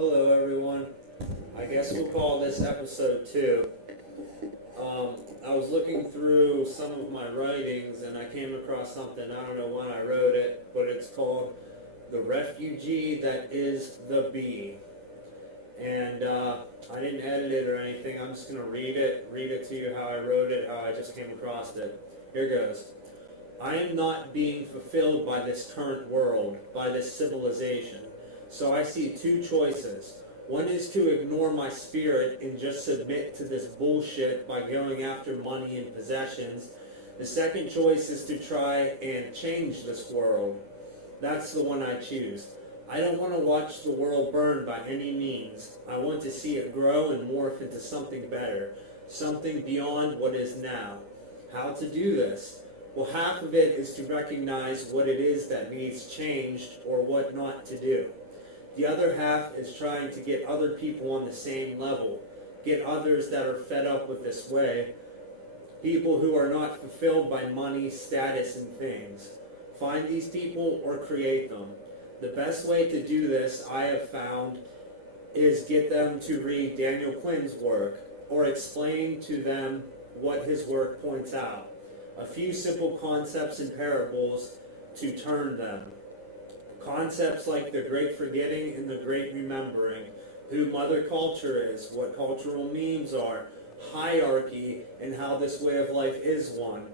Hello everyone. I guess we'll call this episode 2. I was looking through some of my writings and I came across something, I don't know when I wrote it, but it's called The Refugee That Is the Bee. And I didn't edit it or anything, I'm just going to read it to you how I wrote it, how I just came across it. Here goes. I am not being fulfilled by this current world, by this civilization. So I see two choices. One is to ignore my spirit and just submit to this bullshit by going after money and possessions. The second choice is to try and change this world. That's the one I choose. I don't want to watch the world burn by any means. I want to see it grow and morph into something better, something beyond what is now. How to do this? Well, half of it is to recognize what it is that needs changed or what not to do. The other half is trying to get other people on the same level, get others that are fed up with this way, people who are not fulfilled by money, status, and things. Find these people or create them. The best way to do this, I have found, is get them to read Daniel Quinn's work or explain to them what his work points out. A few simple concepts and parables to turn them. Concepts like the great forgetting and the great remembering, who mother culture is, what cultural memes are, hierarchy, and how this way of life is one.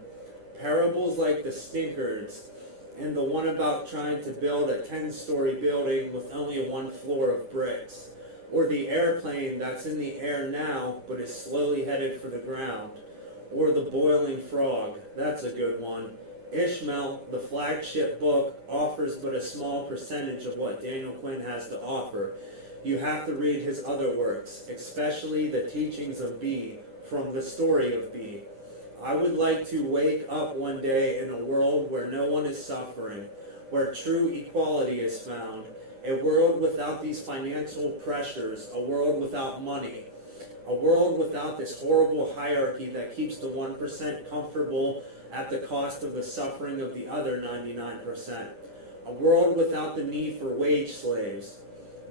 Parables like the stinkards, and the one about trying to build a 10-story building with only one floor of bricks. Or the airplane that's in the air now, but is slowly headed for the ground. Or the boiling frog, that's a good one. Ishmael, the flagship book, offers but a small percentage of what Daniel Quinn has to offer. You have to read his other works, especially the teachings of B, from the story of B. I would like to wake up one day in a world where no one is suffering, where true equality is found, a world without these financial pressures, a world without money, a world without this horrible hierarchy that keeps the 1% comfortable at the cost of the suffering of the other 99%. A world without the need for wage slaves.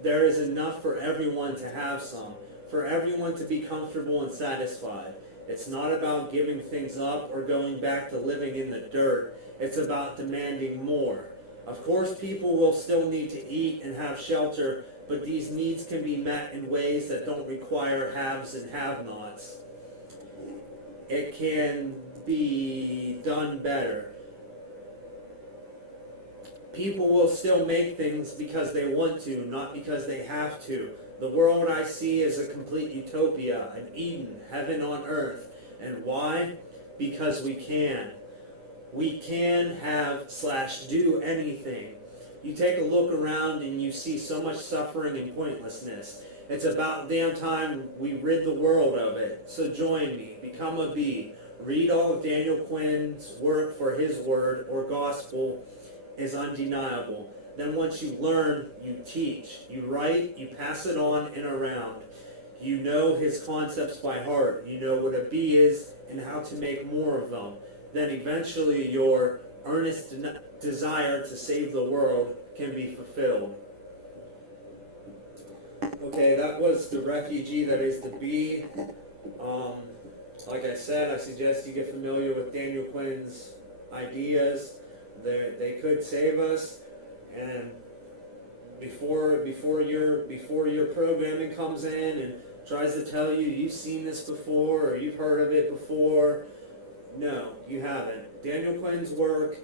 There is enough for everyone to have some, for everyone to be comfortable and satisfied. It's not about giving things up or going back to living in the dirt. It's about demanding more. Of course, people will still need to eat and have shelter, but these needs can be met in ways that don't require haves and have-nots. It can be done better. People will still make things because they want to, not because they have to. The world I see is a complete utopia, an Eden, heaven on earth. And why? Because we can. We can have/do anything. You take a look around and you see so much suffering and pointlessness. It's about damn time we rid the world of it. So join me, become a bee. Read all of Daniel Quinn's work, for his word or gospel is undeniable. Then once you learn, you teach. You write, you pass it on and around. You know his concepts by heart. You know what a bee is and how to make more of them. Then eventually your earnest desire to save the world can be fulfilled. Okay, that was The Refugee That Is the Bee. Like I said, I suggest you get familiar with Daniel Quinn's ideas. They could save us. And before your programming comes in and tries to tell you you've seen this before or you've heard of it before, no, you haven't. Daniel Quinn's work,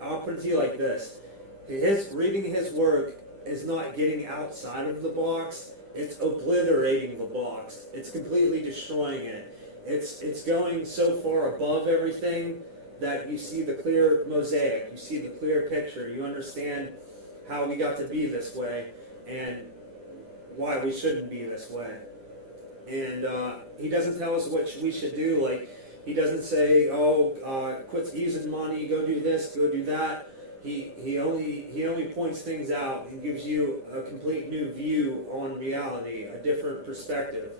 I'll put it to you like this. Reading his work is not getting outside of the box. It's obliterating the box. It's completely destroying it. It's going so far above everything that you see the clear mosaic. You see the clear picture. You understand how we got to be this way and why we shouldn't be this way. And he doesn't tell us what we should do. Like, he doesn't say, quit using money, go do this, go do that. He only points things out and gives you a complete new view on reality, a different perspective.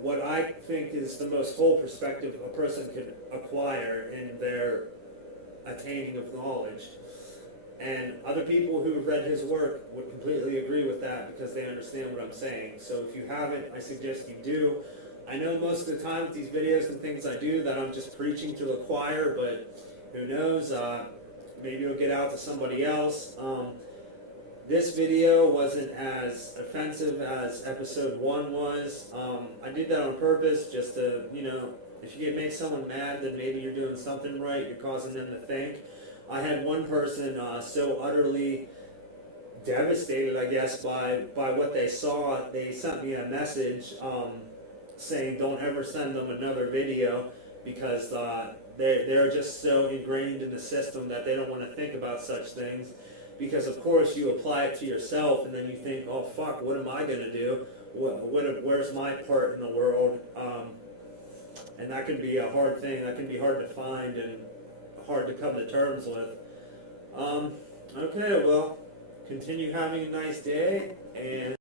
What I think is the most whole perspective a person could acquire in their attaining of knowledge. And other people who have read his work would completely agree with that because they understand what I'm saying. So if you haven't, I suggest you do. I know most of the time with these videos and things I do that I'm just preaching to the choir, but who knows, maybe it'll get out to somebody else. This video wasn't as offensive as episode 1 was. I did that on purpose just to, if you can make someone mad, then maybe you're doing something right, you're causing them to think. I had one person so utterly devastated, I guess, by what they saw. They sent me a message saying don't ever send them another video because they're just so ingrained in the system that they don't want to think about such things. Because of course you apply it to yourself and then you think, oh fuck, what am I going to do? Where's my part in the world? And that can be a hard thing. That can be hard to find and hard to come to terms with. Okay, well, continue having a nice day, and